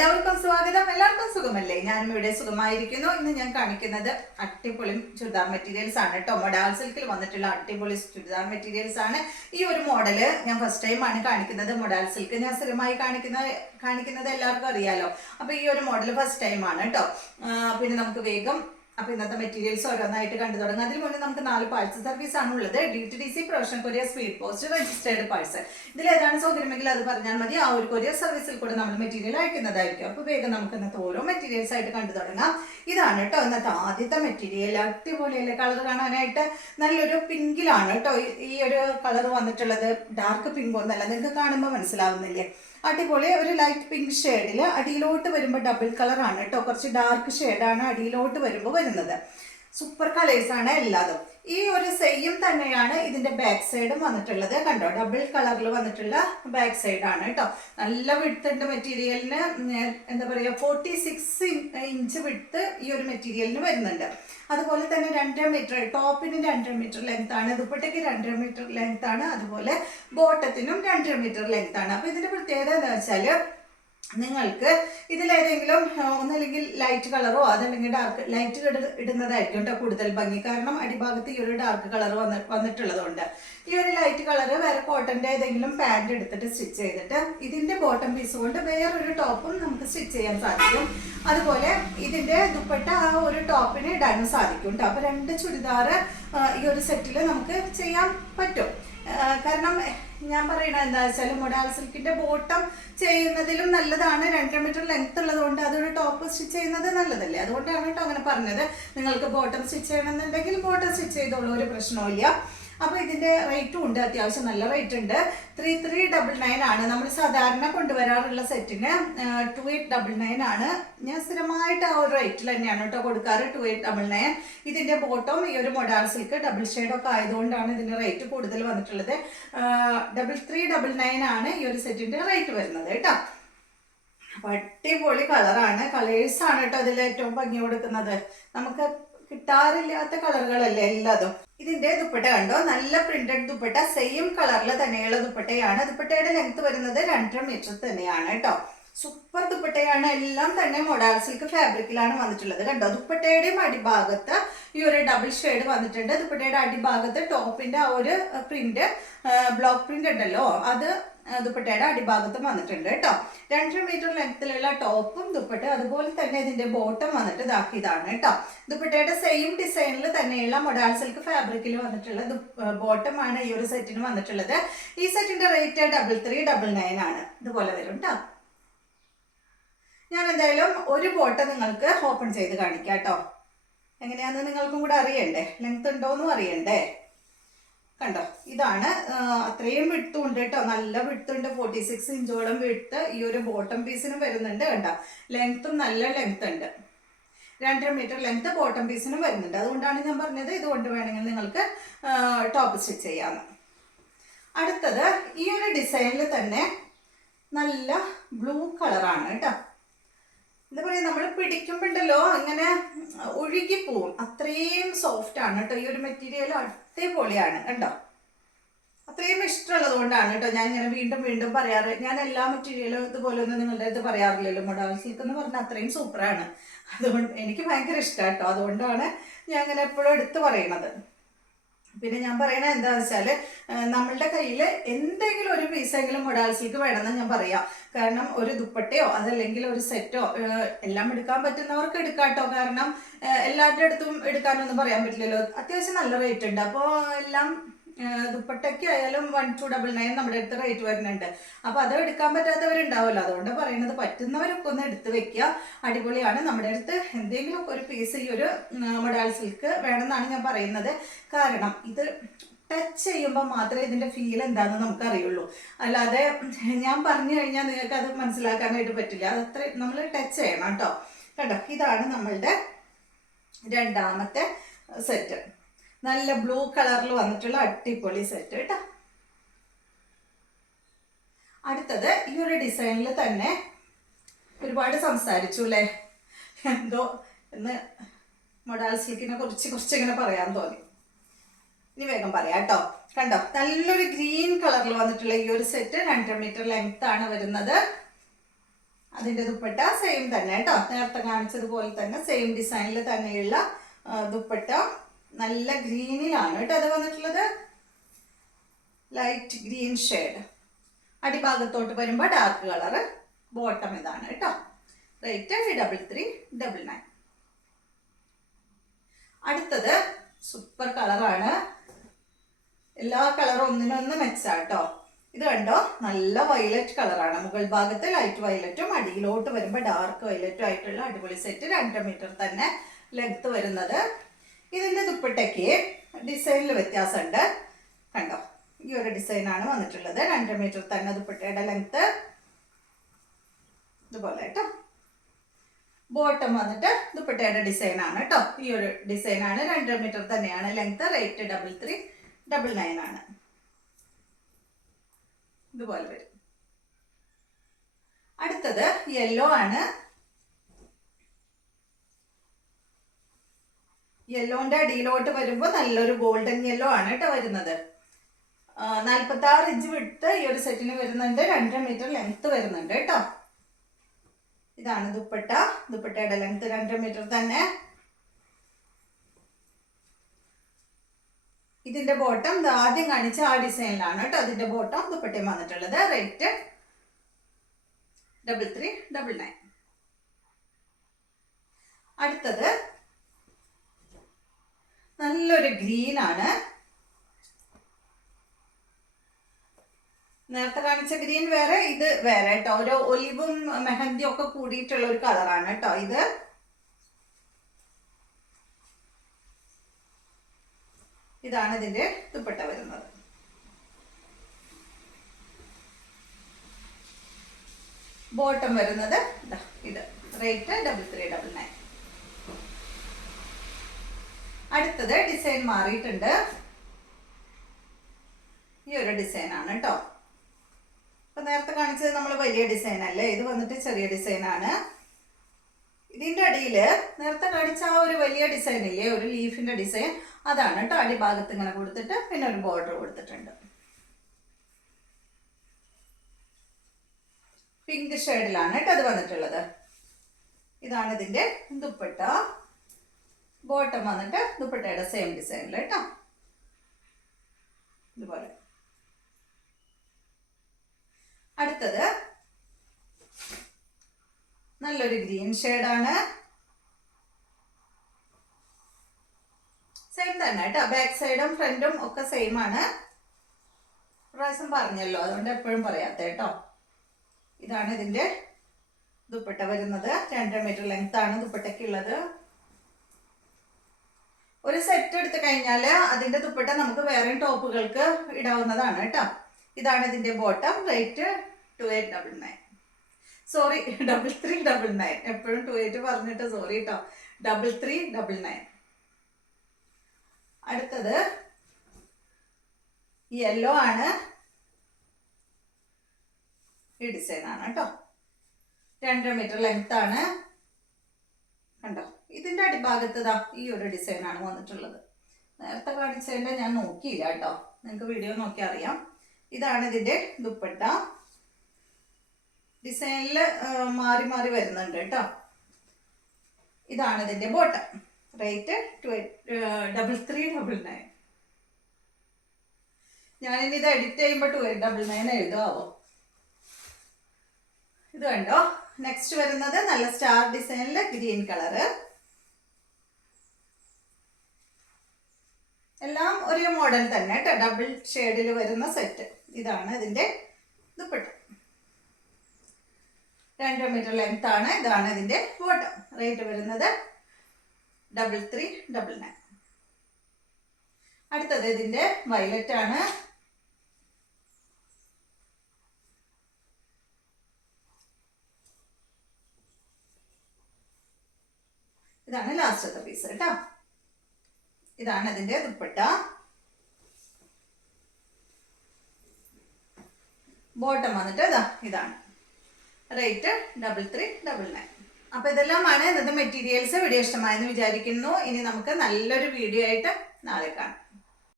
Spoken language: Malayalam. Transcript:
എല്ലാവർക്കും സ്വാഗതം. എല്ലാവർക്കും സുഖമല്ലേ? ഞാനും ഇവിടെ സുഖമായിരിക്കുന്നു. ഇന്ന് ഞാൻ കാണിക്കുന്നത് അടിപൊളി ചുരിദാർ മെറ്റീരിയൽസ് ആണ് കേട്ടോ. മൊഡാൾ സിൽക്കിൽ വന്നിട്ടുള്ള അടിപൊളി ചുരിദാർ മെറ്റീരിയൽസ് ആണ്. ഈ ഒരു മോഡല് ഞാൻ ഫസ്റ്റ് ടൈം ആണ് കാണിക്കുന്നത്. മൊഡാൾ സിൽക്ക് ഞാൻ സ്ഥിരമായി കാണിക്കുന്നത് എല്ലാവർക്കും അറിയാലോ. അപ്പൊ ഈ ഒരു മോഡൽ ഫസ്റ്റ് ടൈം ആണ് കേട്ടോ. പിന്നെ നമുക്ക് വേഗം അപ്പോൾ ഇന്നത്തെ മെറ്റീരിയൽസ് ഓരോന്നായിട്ട് കണ്ടു തുടങ്ങാം. അതിന് മുന്നേ നമുക്ക് 4 പാഴ്സൽ സർവീസ് ആണ് ഉള്ളത്. DTDC, professional courier, speed post, registered parcel. ഇതിൽ ഏതാണ് സൗകര്യമെങ്കിൽ അത് പറഞ്ഞാൽ മതി. ആ ഒരു കൊറിയർ സർവീസിൽ കൂടെ നമ്മൾ മെറ്റീരിയൽ അയക്കുന്നതായിരിക്കും. അപ്പോൾ വേഗം നമുക്ക് ഇന്നത്തെ ഓരോ മെറ്റീരിയൽസ് ആയിട്ട് കണ്ടു തുടങ്ങാം. ഇതാണ് കേട്ടോ ഇന്നത്തെ ആദ്യത്തെ മെറ്റീരിയൽ. അടിപൊളിയല്ലേ കളർ കാണാനായിട്ട്? നല്ലൊരു പിങ്കിലാണ് കേട്ടോ ഈ ഒരു കളർ വന്നിട്ടുള്ളത്. ഡാർക്ക് പിങ്ക് ഒന്നല്ല, നിങ്ങൾക്ക് കാണുമ്പോൾ മനസ്സിലാവുന്നില്ലേ? അടിപൊളി ഒരു ലൈറ്റ് പിങ്ക് ഷെയ്ഡിൽ അടിയിലോട്ട് വരുമ്പോൾ ഡബിൾ കളറാണ് കേട്ടോ. കുറച്ച് ഡാർക്ക് ഷെയ്ഡാണ് അടിയിലോട്ട് വരുമ്പോൾ വരുന്നത്. സൂപ്പർ കളേഴ്സ് ആണ് എല്ലാതും. ഈ ഒരു സെയിം തന്നെയാണ് ഇതിന്റെ ബാക്ക് സൈഡും വന്നിട്ടുള്ളത്. കണ്ടോ, ഡബിൾ കളറിൽ വന്നിട്ടുള്ള ബാക്ക് സൈഡ് ആണ് കേട്ടോ. നല്ല വിഡ്ത്ത് മെറ്റീരിയലിന് എന്താ പറയുക, 46 ഇഞ്ച് വിഡ്ത്ത് ഈ ഒരു മെറ്റീരിയലിന് വരുന്നുണ്ട്. അതുപോലെ തന്നെ 2.5 മീറ്റർ, ടോപ്പിന് 2.5 മീറ്റർ ലെങ്ത് ആണ്, ദുപ്പട്ടയ്ക്ക് 2.5 മീറ്റർ ലെങ്ത് ആണ്, അതുപോലെ ബോട്ടത്തിനും 2.5 മീറ്റർ ലെങ്ത് ആണ്. അപ്പൊ ഇതിന്റെ പ്രത്യേകത എന്താ വെച്ചാല്, നിങ്ങൾക്ക് ഇതിലേതെങ്കിലും ഒന്നല്ലെങ്കിൽ ലൈറ്റ് കളറോ അതല്ലെങ്കിൽ ഡാർക്ക് ലൈറ്റ് ഇടുന്നതായിരിക്കും കേട്ടോ കൂടുതൽ ഭംഗി. കാരണം അടിഭാഗത്ത് ഈ ഒരു ഡാർക്ക് കളർ വന്നിട്ടുള്ളതുകൊണ്ട് ഈ ഒരു ലൈറ്റ് കളർ വേറെ കോട്ടന്റെ ഏതെങ്കിലും പാൻറ് എടുത്തിട്ട് സ്റ്റിച്ച് ചെയ്തിട്ട് ഇതിന്റെ ബോട്ടം പീസ് കൊണ്ട് വേറൊരു ടോപ്പും നമുക്ക് സ്റ്റിച്ച് ചെയ്യാൻ സാധിക്കും. അതുപോലെ ഇതിന്റെ ദുപ്പട്ട ആ ഒരു ടോപ്പിന് ഇടാനും സാധിക്കും കേട്ടോ. അപ്പൊ 2 ചുരിദാർ ഈ ഒരു സെറ്റിൽ നമുക്ക് ചെയ്യാൻ പറ്റും. കാരണം ഞാൻ പറയണത് എന്താ വെച്ചാൽ, മൊഡാൾ സിൽക്കിന്റെ ബോട്ടം ചെയ്യുന്നതിലും നല്ലതാണ് 2.5 മീറ്റർ ലെങ്ത് ഉള്ളത് കൊണ്ട് അതൊരു ടോപ്പ് സ്റ്റിച്ച് ചെയ്യുന്നത് നല്ലതല്ലേ. അതുകൊണ്ടാണ് കേട്ടോ അങ്ങനെ പറഞ്ഞത്. നിങ്ങൾക്ക് ബോട്ടം സ്റ്റിച്ച് ചെയ്യണമെന്നുണ്ടെങ്കിൽ ബോട്ടം സ്റ്റിച്ച് ചെയ്തോളൂ, ഒരു പ്രശ്നവും. അപ്പോൾ ഇതിന്റെ റേറ്റും ഉണ്ട്, അത്യാവശ്യം നല്ല റേറ്റ് ഉണ്ട്. 3399 ആണ്. നമ്മൾ സാധാരണ കൊണ്ടുവരാറുള്ള സെറ്റിന് 2899 ആണ്. ഞാൻ സ്ഥിരമായിട്ട് ആ ഒരു റേറ്റിൽ തന്നെയാണ് കേട്ടോ കൊടുക്കാറ്, 2899. ഇതിന്റെ ബോട്ടം ഈ ഒരു മൊഡാൾ സിൽക്ക് ഡബിൾ ഷെയ്ഡ് ഒക്കെ ആയതുകൊണ്ടാണ് ഇതിന്റെ റേറ്റ് കൂടുതൽ വന്നിട്ടുള്ളത്. 3399 ആണ് ഈ ഒരു സെറ്റിന്റെ റേറ്റ് വരുന്നത് കേട്ടോ. അടിപൊളി കളറാണ്, കളേഴ്സ് ആണ് കേട്ടോ അതിൽ ഏറ്റവും ഭംഗി കൊടുക്കുന്നത്. നമുക്ക് കിട്ടാറില്ലാത്ത കളറുകളല്ലേ എല്ലാതും. ഇതിന്റെ ദുപ്പട്ട കണ്ടോ, നല്ല പ്രിന്റഡ് ദുപ്പട്ട, സെയിം കളറിൽ തന്നെയുള്ള ദുപ്പട്ടയാണ്. ദുപ്പട്ടയുടെ ലെങ്ത് വരുന്നത് 2.5 മീറ്റർ തന്നെയാണ് കേട്ടോ. സൂപ്പർ ദുപ്പട്ടയാണ്. എല്ലാം തന്നെ മൊഡാൾ സിൽക്ക് ഫാബ്രിക്കിലാണ് വന്നിട്ടുള്ളത്. കണ്ടോ, ദുപ്പട്ടയുടെയും അടിഭാഗത്ത് ഈ ഒരു ഡബിൾ ഷെയ്ഡ് വന്നിട്ടുണ്ട്. ദുപ്പട്ടയുടെ അടിഭാഗത്ത് ടോപ്പിന്റെ ആ ഒരു പ്രിന്റ്, ബ്ലോക്ക് പ്രിന്റ് ഉണ്ടല്ലോ, അത് ദുപ്പട്ടയുടെ അടിഭാഗത്തും വന്നിട്ടുണ്ട് കേട്ടോ. 2 മീറ്റർ ലെങ്ത്തിലുള്ള ടോപ്പും ദുപ്പട്ട, അതുപോലെ തന്നെ ഇതിന്റെ ബോട്ടം വന്നിട്ട് ഇതാണ് കേട്ടോ. ദുപ്പട്ടയുടെ സെയിം ഡിസൈനിൽ തന്നെയുള്ള മൊഡാൾ സിൽക്ക് ഫാബ്രിക്കിൽ വന്നിട്ടുള്ള ബോട്ടം ആണ് ഈ ഒരു സെറ്റിന് വന്നിട്ടുള്ളത്. ഈ സെറ്റിന്റെ റേറ്റ് 3399 ആണ്. ഇതുപോലെ വരും കേട്ടോ. ഞാൻ എന്തായാലും ഒരു ബോട്ടം നിങ്ങൾക്ക് ഓപ്പൺ ചെയ്ത് കാണിക്കാം കേട്ടോ. എങ്ങനെയാണെന്ന് നിങ്ങൾക്കും കൂടെ അറിയണ്ടേ, ലെങ്ത് ഉണ്ടോയെന്നും അറിയണ്ടേ. കണ്ടോ, ഇതാണ്. അത്രയും വിഡ്ത്തും ഉണ്ട് കേട്ടോ, നല്ല വിഡ്ത്തുണ്ട്. 46 ഇഞ്ചോളം വിഡ്ത്ത് ഈ ഒരു ബോട്ടം പീസിനും വരുന്നുണ്ട്. കണ്ടോ, ലെങ്ത്തും നല്ല ലെങ്ത് ഉണ്ട്. 2.5 മീറ്റർ ലെങ്ത് ബോട്ടം പീസിനും വരുന്നുണ്ട്. അതുകൊണ്ടാണ് ഞാൻ പറഞ്ഞത് ഇതുകൊണ്ട് വേണമെങ്കിൽ നിങ്ങൾക്ക് ടോപ്പ് സ്റ്റിച്ച് ചെയ്യാമെന്ന്. അടുത്തത് ഈ ഒരു ഡിസൈനിൽ തന്നെ നല്ല ബ്ലൂ കളറാണ് കേട്ടോ. എന്താ പറയുക, നമ്മൾ പിടിക്കുമ്പോണ്ടല്ലോ ഇങ്ങനെ ഒഴുകിപ്പോവും, അത്രയും സോഫ്റ്റ് ആണ് കേട്ടോ ഈ ഒരു മെറ്റീരിയൽ. അടിപൊളിയാണ് കണ്ടോ. അത്രയും ഇഷ്ടമുള്ളത് കൊണ്ടാണ് കേട്ടോ ഞാൻ ഇങ്ങനെ വീണ്ടും വീണ്ടും പറയാറ്. ഞാൻ എല്ലാ മെറ്റീരിയലും ഇതുപോലെ ഒന്നും നിങ്ങളുടെ അടുത്ത് പറയാറില്ലല്ലോ. മൊഡാൾ സിൽക്ക് എന്ന് പറഞ്ഞാൽ അത്രയും സൂപ്പറാണ്. അതുകൊണ്ട് എനിക്ക് ഭയങ്കര ഇഷ്ടമാണ് കേട്ടോ. അതുകൊണ്ടാണ് ഞാൻ ഇങ്ങനെ എപ്പോഴും എടുത്ത് പറയുന്നത്. പിന്നെ ഞാൻ പറയണത് എന്താണെന്ന് വെച്ചാൽ, നമ്മളുടെ കയ്യിൽ എന്തെങ്കിലും ഒരു പീസെങ്കിലും മൊഡാൾ സിൽക്ക് വേണമെന്ന് ഞാൻ പറയാം. കാരണം ഒരു ദുപ്പട്ടയോ അതല്ലെങ്കിൽ ഒരു സെറ്റോ എല്ലാം എടുക്കാൻ പറ്റുന്നവർക്ക് എടുക്കാട്ടോ. കാരണം എല്ലാവരുടെ അടുത്തും എടുക്കാനൊന്നും പറയാൻ പറ്റില്ലല്ലോ. അത്യാവശ്യം നല്ല റേറ്റ് ഉണ്ട്. അപ്പോൾ എല്ലാം ദുപ്പട്ടയ്ക്ക് ആയാലും 1299 നമ്മുടെ അടുത്ത് റേറ്റ് വരുന്നുണ്ട്. അപ്പോൾ അത് എടുക്കാൻ പറ്റാത്തവരുണ്ടാവുമല്ലോ. അതുകൊണ്ട് പറയുന്നത്, പറ്റുന്നവരൊക്കെ ഒന്ന് എടുത്ത് വെക്കുക. അടിപൊളിയാണ്. നമ്മുടെ അടുത്ത് എന്തെങ്കിലും ഒരു പീസ് ഈ ഒരു മൊഡാൾ സിൽക്ക് വേണമെന്നാണ് ഞാൻ പറയുന്നത്. കാരണം ഇത് ടച്ച് ചെയ്യുമ്പോൾ മാത്രമേ ഇതിൻ്റെ ഫീൽ എന്താണെന്ന് നമുക്ക് അറിയുള്ളൂ. അല്ലാതെ ഞാൻ പറഞ്ഞു കഴിഞ്ഞാൽ നിങ്ങൾക്ക് അത് മനസ്സിലാക്കാനായിട്ട് പറ്റില്ല. അതത്ര നമ്മൾ ടച്ച് ചെയ്യണം കേട്ടോ. കേട്ടോ, ഇതാണ് നമ്മളുടെ രണ്ടാമത്തെ സെറ്റ്. നല്ല ബ്ലൂ കളറിൽ വന്നിട്ടുള്ള അടിപൊളി സെറ്റ് കേട്ടോ. അടുത്തത് ഈ ഒരു ഡിസൈനിൽ തന്നെ ഒരുപാട് സംസാരിച്ചു അല്ലേ, എന്തോ എന്ന് മൊഡാൾ സിൽക്കിനെ കുറിച്ച് ഇങ്ങനെ പറയാൻ തോന്നി. ഇനി വേഗം പറയാം കേട്ടോ. കണ്ടോ, നല്ലൊരു ഗ്രീൻ കളറിൽ വന്നിട്ടുള്ള ഈ ഒരു സെറ്റ് 2.5 മീറ്റർ ലെങ്ത് ആണ് വരുന്നത്. അതിന്റെ ദുപ്പട്ട സെയിം തന്നെ കേട്ടോ, നേരത്തെ കാണിച്ചതുപോലെ തന്നെ സെയിം ഡിസൈനിൽ തന്നെയുള്ള ദുപ്പട്ട. നല്ല ഗ്രീനിലാണ് കേട്ടോ അത് വന്നിട്ടുള്ളത്, ലൈറ്റ് ഗ്രീൻ ഷെയ്ഡ്. അടിഭാഗത്തോട്ട് വരുമ്പോൾ ഡാർക്ക് കളറ്. ബോട്ടം ഇതാണ് കേട്ടോ. റേറ്റ് 3399. അടുത്തത് സൂപ്പർ കളറാണ്. എല്ലാ കളറും ഒന്നിനൊന്ന് മെച്ചാട്ടോ. ഇത് കണ്ടോ, നല്ല വയലറ്റ് കളറാണ്. മുകൾ ഭാഗത്ത് ലൈറ്റ് വയലറ്റും അടിയിലോട്ട് വരുമ്പോൾ ഡാർക്ക് വയലറ്റും ആയിട്ടുള്ള അടിപൊളി സെറ്റ്. 2 മീറ്റർ തന്നെ ലെങ്ത് വരുന്നത്. ഇതിന്റെ ദുപ്പട്ടയ്ക്ക് ഡിസൈനിൽ വ്യത്യാസമുണ്ട്. കണ്ടോ, ഈ ഒരു ഡിസൈനാണ് വന്നിട്ടുള്ളത്. 2 മീറ്റർ തന്നെ ദുപ്പട്ടയുടെ ലെങ്ത്. ഇതുപോലെ കേട്ടോ. ബോട്ടം വന്നിട്ട് ദുപ്പട്ടയുടെ ഡിസൈൻ ആണ് കേട്ടോ. ഈ ഒരു ഡിസൈനാണ്. 2 മീറ്റർ തന്നെയാണ് ലെങ്ത്. റേറ്റ് 3399 ആണ്. ഇതുപോലെ വരും. അടുത്തത് യെല്ലോ ആണ്. യെല്ലോന്റെ അടിയിലോട്ട് വരുമ്പോൾ നല്ലൊരു ഗോൾഡൻ യെല്ലോ ആണ് കേട്ടോ വരുന്നത്. 46 ഇഞ്ച് വിട്ട് ഈ ഒരു സെറ്റിന് വരുന്നുണ്ട്. 2 മീറ്റർ ലെങ്ത് വരുന്നുണ്ട് കേട്ടോ. ഇതാണ് ദുപ്പട്ട. ദുപ്പട്ടയുടെ ലെങ്ത് 2 മീറ്റർ തന്നെ. ഇതിന്റെ ബോട്ടം ആദ്യം കാണിച്ച ആ ഡിസൈനിലാണ് കേട്ടോ അതിന്റെ ബോട്ടം ദുപ്പട്ടയും വന്നിട്ടുള്ളത്. റേറ്റ് 3399. അടുത്തത് നല്ലൊരു ഗ്രീൻ ആണ്. നേരത്തെ കാണിച്ച ഗ്രീൻ വേറെ, ഇത് വേറെ കേട്ടോ. ഒരു ഒലിവും മെഹന്തിയും ഒക്കെ കൂടിയിട്ടുള്ള ഒരു കളറാണ് കേട്ടോ ഇത്. ഇതാണ് ഇതിന്റെ ദുപ്പട്ട വരുന്നത്. ബോട്ടം വരുന്നത് ഇത്. റേറ്റ് 3399. അടുത്തത് ഡിസൈൻ മാറിയിട്ടുണ്ട്. ഈ ഒരു ഡിസൈൻ ആണ് കേട്ടോ. അപ്പൊ നേരത്തെ കാണിച്ചത് നമ്മൾ വലിയ ഡിസൈൻ അല്ലേ, ഇത് വന്നിട്ട് ചെറിയ ഡിസൈൻ ആണ്. ഇതിന്റെ അടിയില് നേരത്തെ കാണിച്ച ആ ഒരു വലിയ ഡിസൈൻ ഇല്ലേ, ഒരു ലീഫിന്റെ ഡിസൈൻ, അതാണ് കേട്ടോ. അടിഭാഗത്ത് ഇങ്ങനെ കൊടുത്തിട്ട് പിന്നെ ഒരു ബോർഡർ കൊടുത്തിട്ടുണ്ട്. പിങ്ക് ഷെയ്ഡിലാണ് കേട്ടോ അത് വന്നിട്ടുള്ളത്. ഇതാണ് ഇതിന്റെ ദുപ്പട്ട. ബോട്ടം വന്നിട്ട് ദുപ്പട്ടയുടെ സെയിം ഡിസൈനിൽ കേട്ടോ. ഇതുപോലെ. അടുത്തത് നല്ലൊരു ഗ്രീൻ ഷെയ്ഡാണ്. സെയിം തന്നെ കേട്ടോ. ബാക്ക് സൈഡും ഫ്രണ്ടും ഒക്കെ സെയിം ആണ്. പ്രാവശ്യം പറഞ്ഞല്ലോ, അതുകൊണ്ട് എപ്പോഴും പറയാത്ത കേട്ടോ. ഇതാണ് ഇതിന്റെ ദുപ്പട്ട വരുന്നത്. 2 മീറ്റർ ലെങ്ത് ആണ് ദുപ്പട്ടയ്ക്കുള്ളത്. ഒരു സെറ്റ് എടുത്തു കഴിഞ്ഞാൽ അതിന്റെ ദുപ്പട്ട നമുക്ക് വേറെ ടോപ്പുകൾക്ക് ഇടാവുന്നതാണ് കേട്ടോ. ഇതാണ് ഇതിന്റെ ബോട്ടം. റേറ്റ് 2899. സോറി, 3399. എപ്പോഴും 28 പറഞ്ഞിട്ട് സോറി കേട്ടോ. 3399. അടുത്തത് യെല്ലോ ആണ്. ഈ ഡിസൈൻ ആണ് കേട്ടോ. 2 മീറ്റർ ലെങ്ത് ആണ്. കണ്ടോ, ഇതിന്റെ അടിഭാഗത്ത് ഈ ഒരു ഡിസൈൻ ആണ് വന്നിട്ടുള്ളത്. നേരത്തെ കാണിച്ചതിന്റെ ഞാൻ നോക്കിയില്ല കേട്ടോ, നിങ്ങൾക്ക് വീഡിയോ നോക്കി അറിയാം. ഇതാണ് ഇതിന്റെ ദുപ്പട്ട. ഡിസൈനിൽ മാറി മാറി വരുന്നുണ്ട് കേട്ടോ. ഇതാണ് ഇതിന്റെ ബോട്ടം. റേറ്റ് 3399. ഞാനിനി ഇത് എഡിറ്റ് ചെയ്യുമ്പോൾ 2899 എഴുതാവോ. ഇത് കണ്ടോ. നെക്സ്റ്റ് വരുന്നത് നല്ല സ്റ്റാർ ഡിസൈനില് ഗ്രീൻ കളറ്. എല്ലാം ഒരേ മോഡൽ തന്നെ കേട്ടോ. ഡബിൾ ഷെയ്ഡിൽ വരുന്ന സെറ്റ്. ഇതാണ് ഇതിന്റെ ദുപ്പട്ട. 2 മീറ്റർ ലെങ്ത് ആണ്. ഇതാണ് ഇതിന്റെ ബോട്ടം. റേറ്റ് വരുന്നത് 3399. അടുത്തത് ഇതിന്റെ വയലറ്റ് ആണ്. ഇതാണ് ലാസ്റ്റത്തെ പീസ് കേട്ടോ. ഇതാണ് ഇതിന്റെ ദുപ്പട്ട. ബോട്ടം വന്നിട്ട് ഇതാണ്. റേറ്റ് 3399. അപ്പൊ ഇതെല്ലാമാണ് ഇന്നത്തെ മെറ്റീരിയൽസ്. വീഡിയോ ഇഷ്ടമായെന്ന് വിചാരിക്കുന്നു. ഇനി നമുക്ക് നല്ലൊരു വീഡിയോ ആയിട്ട് നാളെ കാണാം.